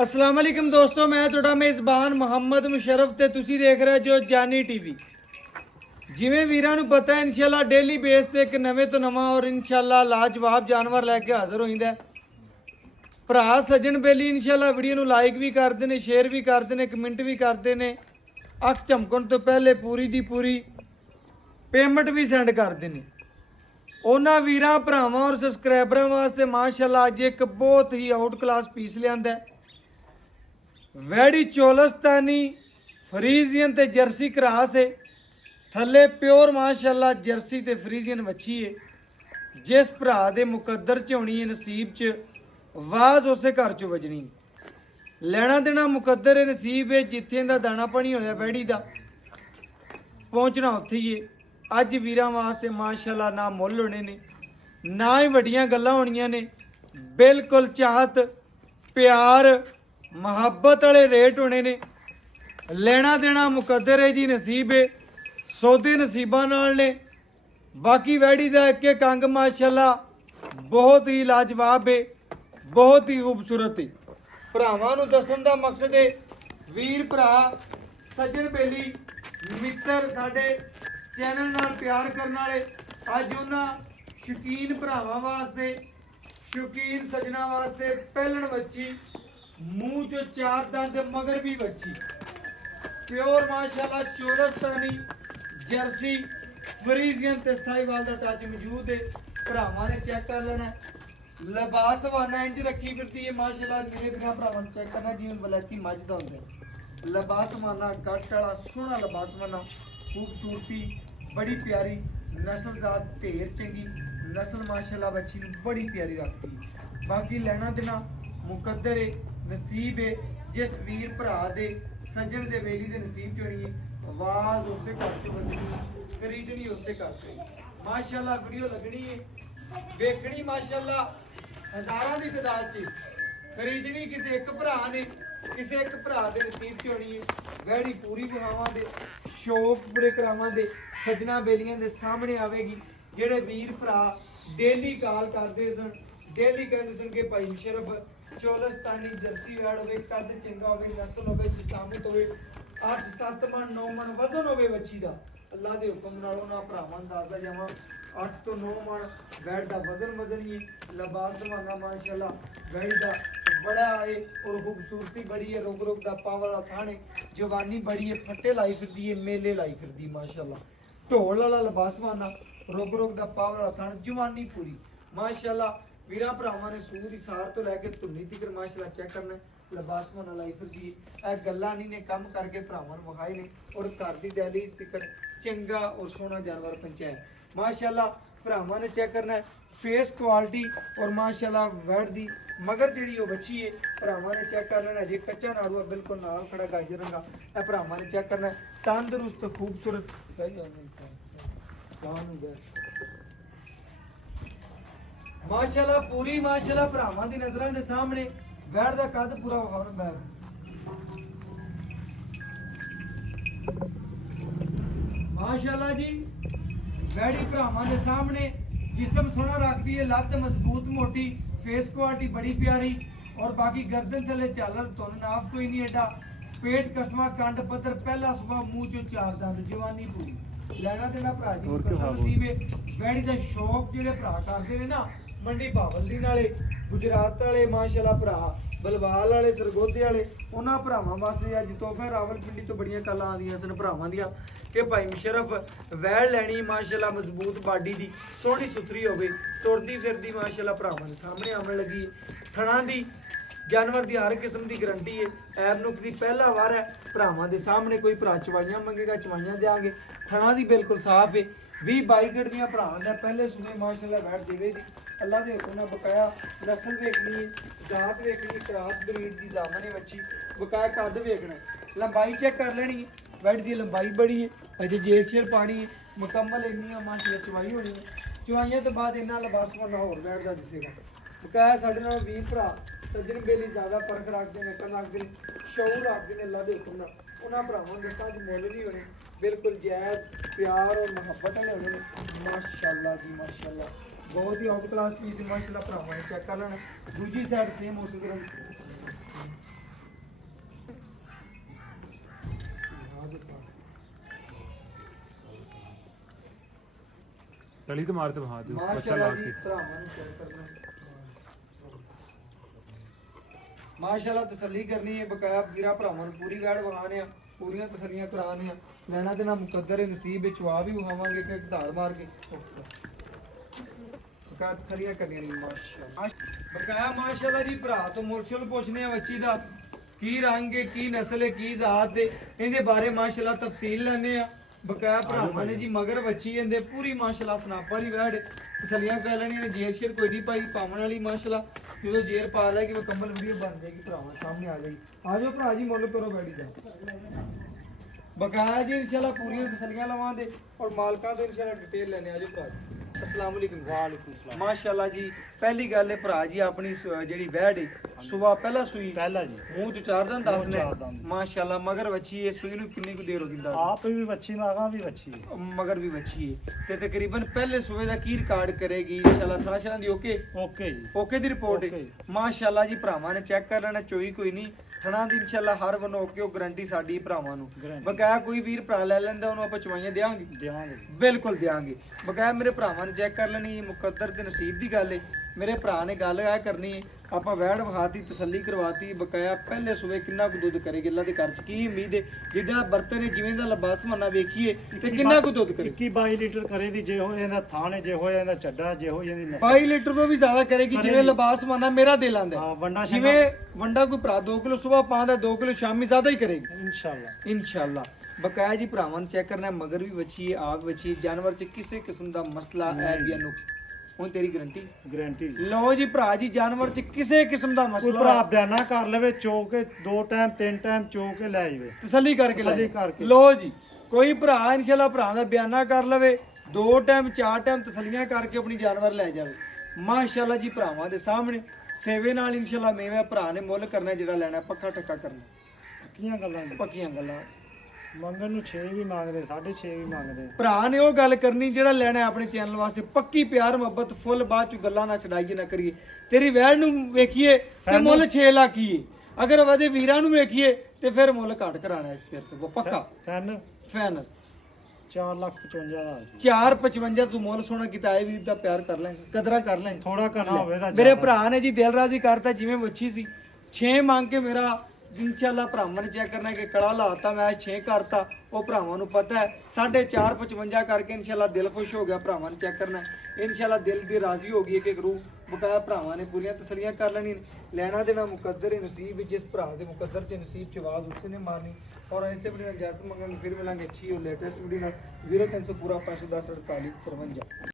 अस्सलाम वालेकुम दोस्तों, मैं ਤੁਹਾਡਾ ਮੇਜ਼ਬਾਨ ਮੁਹੰਮਦ ਮੁਸ਼ਰਫ ਤੇ ਤੁਸੀਂ ਦੇਖ ਰਹੇ ਜੋ ਜਾਨੀ ਟੀਵੀ। ਜਿਵੇਂ ਵੀਰਾਂ ਨੂੰ ਪਤਾ ਹੈ ਇਨਸ਼ਾਅੱਲਾ ਡੇਲੀ ਬੇਸ ਤੇ ਇੱਕ ਨਵੇਂ ਤੋਂ ਨਵਾਂ ਔਰ ਇਨਸ਼ਾਅੱਲਾ ਲਾਜਵਾਬ ਜਾਨਵਰ ਲੈ ਕੇ ਹਾਜ਼ਰ ਹੋਈਂਦਾ। ਭਰਾ ਸੱਜਣ ਬੇਲੀ ਇਨਸ਼ਾਅੱਲਾ ਵੀਡੀਓ ਨੂੰ ਲਾਈਕ ਵੀ ਕਰਦੇ ਨੇ, ਸ਼ੇਅਰ ਵੀ ਕਰਦੇ ਨੇ, ਕਮੈਂਟ ਵੀ ਕਰਦੇ ਨੇ। ਅੱਖ ਝਮਕਣ ਤੋਂ ਪਹਿਲੇ ਪੂਰੀ ਦੀ ਪੂਰੀ ਪੇਮੈਂਟ ਵੀ ਸੈਂਡ ਕਰਦੇ ਨੇ। ਉਹਨਾਂ ਵੀਰਾਂ ਭਰਾਵਾਂ ਔਰ ਸਬਸਕ੍ਰਾਈਬਰਾਂ ਵਾਸਤੇ ਮਾਸ਼ਾਅੱਲਾ ਅੱਜ ਇੱਕ ਬਹੁਤ ਹੀ ਆਊਟ ਕਲਾਸ ਪੀਸ ਲਿਆਂਦਾ। वैड़ी चोलस्तानी फ्रीजियन ते जर्सी क्रास है, थले प्योर माशाअल्लाह जर्सी ते फ्रीजियन वच्छी है। जिस भरा दे मुकद्दर च होनी है नसीब च वाज उसे घर चो वजनी। लेना देना मुकद्दर है नसीब है, जिथे दा दाना पानी होया वैड़ी दा पहुंचना उत्थे ही है। अज वीरां वास्ते माशाअल्लाह ना मुल होने ने ना ही वड्डियां गल्लां होणियां ने, बिल्कुल चाहत प्यार मुहब्बत वाले रेट होने ने। लेना देना मुकद्दर है जी, नसीब है, सौदे नसीबा नाल ने। बाकी वैड़ी का एक एक अंग माशाअल्लाह बहुत ही लाजवाब है, बहुत ही खूबसूरत है। भरावां नूं दस्सण दा मकसद है वीर भरा सज्जण बेली मित्र साडे चैनल नाल प्यार करने वाले अज उन्हां शौकीन भरावां वास्ते, शौकीन सज्जणा वास्ते पहलण वच्छी मुंह चो चार दंद मगर भी बच्ची प्योर माशाअल्लाह चोलस्तानी जर्सी फ्रीजियन ते साहिवाल दा टच मौजूद है। भरावां ने चेक कर लेना। लिबास वाना इंज रखी फिरती है माशाअल्लाह। मेरे बिना भरावां चेक करना जिवें वलैती मझ दा हुंदा है। लिबास वाना गट वाला सोहना लिबास वाना, खूबसूरती बड़ी प्यारी, नस्लजात ढेर चंगी नस्ल माशाअल्लाह बच्ची नूं बड़ी प्यारी रखती है। बाकी लेना देना मुकद्दर है, नसीब है। जिस वीर भरा दे सज्जण दे वेली दे नसीब चोनी है आवाज उसे घर च बजनी, खरीदनी उसे घर से माशाअल्लाह। वीडियो लगनी है देखनी माशाअल्लाह हजारां दी तादाद च, खरीदनी किसी एक भरा ने, किसी एक भरा दे नसीब चोनी है। वैड़ी पूरी बहावां दे शौक पूरे करावां दे सज्जणा बेलियां दे सामने आवेगी। जेड़े वीर भरा डेली कॉल करदे सन, डेली कहंदे सन कि भाई मुशरफ चोलस्तानी जर्सी वैड़ होवे, कद चंगा होवे, नस्ल होवे, जिसामत होवे, 8-7 मन 9 मन वजन होवे बच्ची दा। अल्लाह दे हुक्म नाल उन्हां भरावां दा दसदा जावां 8 ਤੋਂ 9 मन वैड़ दा वजन ही। लिबास वाना माशाअल्लाह वैड़ दा बड़ा है और खूबसूरती बड़ी है। रुक रुक दा पावर वाला थाने, जवानी बड़ी है, फट्टे लाई फिरदी है, मेले लाई फिरदी माशाअल्लाह। ढोल वाला लिबास वाना, रुक रुक दा पावर वाला थाने, जवानी पूरी माशाअल्लाह। वीरां भरावां ने सूर की सार तो लैके धुन्नी तक माशाअल्लाह चेक करना। लिबास वाला लाई फिरदी है। गल्लां नहीं ने कम करके भरावां नूं विखाए ने और घर दी दहलीज तक चंगा और सोहना जानवर पहुंचाया माशाअल्लाह। भरावां ने चेक करना है फेस क्वालिटी और माशाअल्लाह वैड़ दी मगर जिहड़ी ओ बच्ची है भरावां ने चेक कर लेना। जे कच्चा नाड़ू बिल्कुल नाल खड़ा गाजर रंगा, ए भरावां ने चेक करना है। तंदुरुस्त खूबसूरत माशाअल्लाह पूरी माशाअल्लाह। भरावां दी नज़रां दे सामने वैड़ दा कद पूरा विखाउण बैर माशाअल्लाह जी। वैड़ी भरावां दे सामने जिस्म सोहना रखदी है, लत्त मजबूत मोटी, फेस क्वालिटी बड़ी प्यारी और बाकी गर्दन थले झालर तुन नाफ कोई नहीं एडा, पेट कसवा कंड पत्थर पहला सुबह मुंह चो चार दंद, जवानी पूरी। लेना देना भरा जी नसीब है। वैड़ी दा शौक जिहड़े भरा करदे ने ना मंडी भावलदी नाले गुजरात वाले माशाअल्लाह भरा बलवाल वाले सरगोधे वाले उन्हां भरावां वास्ते अज तोहफा रावलपिंडी तो बड़ियां कल्लां आंदियां सन भरावां दियां कि भाई मुशरफ वैड़ लैनी माशाअल्लाह मजबूत बाडी दी, सोहनी सुथरी होवे, तुरदी फिरदी माशाअल्लाह भरावां दे सामने आवन लगी। थणा दी जानवर की हर किस्म की गारंटी है। ऐब नुक की पहला वार है भरावां दे सामने। कोई भरा चवाइयां मंगेगा चवाइयां देंगे। थणा दी बिल्कुल साफ है। 20-22 गड्डियां भरावां दा पहले सुने माशाअल्लाह वैड़ देवेगी। अल्लाह दे हुक्म नाल बकाया नस्ल वेखनी है, जात वेखनी, क्रॉस ब्रीड की जामन है बच्ची, बकाया कद वेखना, लंबाई चेक कर लेनी है। वैड़ की लंबाई बड़ी है, अजे जेर शेर पानी है, मुकम्मल इन्नी माशाअल्लाह चवाई होनी है। चवाइयां तो बाद इन्ना लिबास वाला होर वैड़ दा दिसेगा। बकाया साढ़े नाल वीर भरा सज्जन बेली ज़्यादा परख रखते हैं, अकल रखते हैं, शऊर रखते हैं। अल्लाह दे हुक्म नाल उन्हां भरावां दे साथ मुल नहीं होने, बिल्कुल जायज़ प्यार और मुहब्बत वाले होने माशाअल्लाह जी माशाअल्लाह। बहुत ही आउट क्लास पीस माशाअल्लाह। भरावां ने चेक कर लेना। दूजी साइड सेम उस तरह ਤਲੀ ਤੇ ਮਾਰ ਤੇ ਬਹਾ ਦਿਓ ਬੱਚਾ ਮਾਸ਼ਾਅੱਲਾ ਲਾ ਜੀ ਕੇ ਭਰਾਵਾਂ ਨੂੰ ਚੈੱਕ ਕਰਨਾ ਮਾਸ਼ਾਅੱਲਾ ਤਸੱਲੀ ਕਰਨੀ ਹੈ ਬਕਾਇਆ ਵੀਰਾ ਭਰਾਵਾਂ ਨੂੰ ਪੂਰੀ ਵੈੜ ਵਹਾਣੇ ਆ ਪੂਰੀਆਂ ਤਸੱਲੀਆਂ ਕਰਾਣੇ ਆ ਲੈਣਾ ਤੇ ਨਾ ਮੁਕੱਦਰ ਨਸੀਬ ਵਿੱਚ ਵਾ ਵੀ ਵਹਾਵਾਂਗੇ ਕਿ ਧਾਰ ਮਾਰ ਕੇ ਬਕਾਇਆ ਤਸੱਲੀਆਂ ਕਰਨੀਆਂ ਨੇ ਮਾਸ਼ਾਅੱਲਾ ਬਕਾਇਆ ਮਾਸ਼ਾਅੱਲਾ ਜੀ ਭਰਾ ਤੋਂ ਮੁਰਸ਼ਲ ਪੁੱਛਨੇ ਆ ਵੱਛੀ ਦਾ ਕੀ ਰੰਗ ਹੈ ਕੀ ਨਸਲ ਹੈ ਕੀ ਜ਼ਾਤ ਹੈ ਇਹਦੇ ਬਾਰੇ ਮਾਸ਼ਾਅੱਲਾ ਤਫਸੀਲ ਲੈਣੇ ਆ ਬਕਾਇਆ ਭਰਾਵਾਂ ਨੇ ਜੀ ਮਗਰ ਵੱਛੀ ਇਹਦੇ ਪੂਰੀ ਮਾਸ਼ਾਅੱਲਾ ਸਨਾਪ ਵਾਲੀ ਵੈੜ ਤਸੱਲੀਆਂ ਕਰ ਲੈਣੀਆਂ ਨੇ ਜੇਰ ਸ਼ੇਰ ਕੋਈ ਨਹੀਂ ਪਾਈ ਪਾਵਣ ਵਾਲੀ ਮਾਸ਼ਾਅੱਲਾ ਜਦੋਂ ਜੇਰ ਪਾ ਲੈ ਕਿ ਮੁਕੰਮਲ ਵੀਡੀਓ ਬਣ ਜਾਏਗੀ ਭਰਾਵਾਂ ਸਾਹਮਣੇ ਆ ਗਈ ਆ ਜਾਓ ਭਰਾ ਜੀ ਮੁੱਲ ਕਰੋ ਬੈਠੀ ਜਾ ਬਕਾਇਆ ਜੀ ਇਨਸ਼ਾਅੱਲਾ ਪੂਰੀਆਂ ਤਸੱਲੀਆਂ ਲਵਾਂਗੇ ਔਰ ਮਾਲਕਾਂ ਤੋਂ ਇਨਸ਼ਾਅੱਲਾ ਡਿਟੇਲ ਲੈਣੇ ਆ ਜਾਓ ਭਰਾ ਜੀ अस्सलाम वालेकुम वालेकुम सलाम माशाल्लाह जी पहली गल है भरा जी अपनी जेड़ी वैड़ है सुबह पहला सुई पहला जी मुंह च चार दंद दसने माशाल्लाह मगर वच्छी है सुई नु कितनी को देर हो गई आप भी बच्ची मागा भी बच्ची है मगर भी वच्छी है ते तकरीबन पहले सुबह दा की रिकॉर्ड करेगी इंशाल्लाह थना शना दी ओके ओके जी ओके दी रिपोर्ट है माशाल्लाह जी भरावां ने चेक कर लेना चोई कोई नहीं ਥਣਾ ਦੀ ਇਨਸ਼ਾਅੱਲਾ ਹਰ ਵਨ ਓਕੇ ਉਹ ਗਾਰੰਟੀ ਸਾਡੀ ਭਰਾਵਾਂ ਨੂੰ ਬਕਾਇਆ ਕੋਈ ਵੀਰ ਭਰਾ ਲੈ ਲੈਂਦਾ ਉਹਨੂੰ ਆਪਾਂ ਚਵਾਈਆਂ ਦੇਵਾਂਗੇ ਬਿਲਕੁਲ ਦੇਵਾਂਗੇ ਬਕਾਇਆ ਮੇਰੇ ਭਰਾਵਾਂ ਨੇ ਚੈੱਕ ਕਰ ਲੈਣੀ ਮੁਕੱਦਰ ਤੇ ਨਸੀਬ ਦੀ ਗੱਲ ਏ ਮੇਰੇ ਭਰਾ ਨੇ ਗੱਲ ਆ ਕਰਨੀ ਏ ਆਪਾਂ ਵੈੜ ਵਿਖਾਤੀ ਤਸੱਲੀ ਕਰਵਾਤੀ ਬਕਾਇਆ ਪਹਿਲੇ ਸੂਏ ਕਿੰਨਾ ਕੁ ਦੁੱਧ ਕਰੇਗੀ ਅੱਲਾ ਦੇ ਘਰ ਚ ਕੀ ਉਮੀਦ ਏ ਜਿੱਦਾਂ ਬਰਤਨ ਜਿਵੇਂ ਦਾ ਲਬਾਸ ਮੰਨਾ ਵੇਖੀਏ ਤੇ ਕਿੰਨਾ ਕੁ ਦੁੱਧ ਕਰੇ 22 ਲੀਟਰ ਕਰੇ ਦੀ ਜੇ ਹੋ ਜਾਂਦਾ ਥਾਣੇ ਜੇ ਹੋ ਜਾਂਦਾ ਚੱਡਾ ਜੇ ਹੋ ਜਾਂਦੀ 22 ਲੀਟਰ ਤੋਂ ਵੀ ਜ਼ਿਆਦਾ ਕਰੇਗੀ ਜਿਵੇਂ ਲਬਾਸ ਮੰਨਾ ਮੇਰਾ ਦਿਲ ਆਂਦਾ ਹਾਂ ਵੰਡਾ ਜਿਵੇਂ ਵੰਡਾ ਕੋਈ ਭਰਾ 2 ਕਿਲੋ ਸਵੇਰ ਪਾਉਂਦਾ 2 ਕਿਲੋ ਸ਼ਾਮੀ ਜ਼ਿਆਦਾ ਹੀ ਕਰੇਗੀ ਇਨਸ਼ਾਅੱਲਾ ਬਕਾਇਆ ਜੀ ਭਰਾਵਾਂ ਨੂੰ ਚੈੱਕ ਕਰਨਾ ਮਗਰ ਵੀ ਵੱਛੀ ਆਗ ਵੱਛੀ ਜਾਨਵਰ ਚ ਕਿਸੇ ਕਿਸਮ ਦਾ ਮਸਲਾ ਹੈ ਜਾਂ ਨੁਕਸ ਹੁਣ ਤੇਰੀ ਗਾਰੰਟੀ ਲਓ ਜੀ ਭਰਾ ਜੀ ਜਾਨਵਰ ਚ ਕਿਸੇ ਕਿਸਮ ਦਾ ਕੋਈ ਮਸਲਾ ਭਰਾ ਬਿਆਨਾ ਕਰ ਲਵੇ ਚੋ ਕੇ 2 ਟਾਈਮ 3 ਟਾਈਮ ਚੋ ਕੇ ਲੈ ਜਾਵੇ ਤਸੱਲੀ ਕਰਕੇ ਤਸੱਲੀ ਕਰਕੇ। ਲਓ ਜੀ ਕੋਈ ਭਰਾ ਇਨਸ਼ਾਅੱਲਾ ਭਰਾ ਦਾ ਬਿਆਨਾ ਕਰ ਲਵੇ 2 ਟਾਈਮ 4 ਟਾਈਮ ਤਸੱਲੀਆਂ ਕਰਕੇ ਆਪਣੀ ਜਾਨਵਰ ਲੈ ਜਾਵੇ ਮਾਸ਼ਾਅੱਲਾ ਜੀ ਭਰਾਵਾਂ ਦੇ ਸਾਹਮਣੇ ਸੇਵੇ ਨਾਲ ਇਨਸ਼ਾਅੱਲਾ ਮੇਵਾ ਭਰਾ ਨੇ ਮੁੱਲ ਕਰਨਾ ਜਿਹੜਾ ਲੈਣਾ ਪੱਕਾ ਟੱਕਾ ਕਰਨਾ ਪੱਕੀਆਂ ਗੱਲਾਂ ਮੰਗਣ ਨੂੰ 6 ਵੀ ਮੰਗਦੇ 6.5 ਵੀ ਮੰਗਦੇ ਭਰਾ ਨੇ ਉਹ ਗੱਲ ਕਰਨੀ ਜਿਹੜਾ ਲੈਣਾ ਆਪਣੇ ਚੈਨਲ ਵਾਸਤੇ ਪੱਕੀ ਪਿਆਰ ਮੁਹੱਬਤ ਫੁੱਲ ਬਾਅਦ ਚ ਗੱਲਾਂ ਨਾ ਛਡਾਈਏ ਨਾ ਕਰੀਏ ਤੇਰੀ ਵੈੜ ਨੂੰ ਵੇਖੀਏ ਤੇ ਮੁੱਲ 6 ਲੱਖ ਹੀ ਅਗਰ ਉਹਦੇ ਵੀਰਾਂ ਨੂੰ ਵੇਖੀਏ ਤੇ ਫਿਰ ਮੁੱਲ ਘੱਟ ਕਰਾਣਾ ਇਸ ਤੇ ਪੱਕਾ ਫਾਈਨਲ 4,55,000 ਦਾ 455 ਤੂੰ ਮੁੱਲ ਸੋਨਾ ਕੀਤਾ ਇਹ ਵੀਰ ਦਾ ਪਿਆਰ ਕਰ ਲੈ ਕਦਰਾ ਕਰ ਲੈ ਥੋੜਾ ਕਰਨਾ ਹੋਵੇ ਤਾਂ ਮੇਰੇ ਭਰਾ ਨੇ ਜੀ ਦਿਲ ਰਾਜ਼ੀ ਕਰਤਾ ਜਿਵੇਂ ਵੱਛੀ ਸੀ 6 ਮੰਗ ਕੇ ਮੇਰਾ ਇਨਸ਼ਾਅੱਲਾ ਭਰਾਵਾਂ ਨੇ ਚੈੱਕ ਕਰਨਾ ਕਿ ਕੜਾ ਲਾਤਾ ਮੈਂ 6 ਕਰਤਾ ਉਹ ਭਰਾਵਾਂ ਨੂੰ ਪਤਾ ਹੈ 4.55 ਕਰਕੇ ਇਨਸ਼ਾਅੱਲਾ ਦਿਲ ਖੁਸ਼ ਹੋ ਗਿਆ ਭਰਾਵਾਂ ਨੇ ਚੈੱਕ ਕਰਨਾ ਇਨਸ਼ਾਅੱਲਾ ਦਿਲ ਦੀ ਰਾਜ਼ੀ ਹੋ ਗਈ ਕਿ ਇੱਕ ਰੂਹ ਬਕਾਇਆ ਭਰਾਵਾਂ ਨੇ ਪੂਰੀਆਂ ਤਸੱਲੀਆਂ ਕਰ ਲੈਣੀ ਲੈਣਾ ਦੇਣਾ ਮੁਕੱਦਰ ਨਸੀਬ ਵਿੱਚ ਜਿਸ ਭਰਾ ਦੇ ਮੁਕੱਦਰ ਚ ਨਸੀਬ ਚ ਆਵਾਜ਼ ਉਸੇ ਨੇ ਮਾਰਨੀ और ऐसे वीडियो इजाजत मंगेंगे फिर मिलेंगे अच्छी और लेटेस्ट वीडियो 0300 पूरा 510 48 53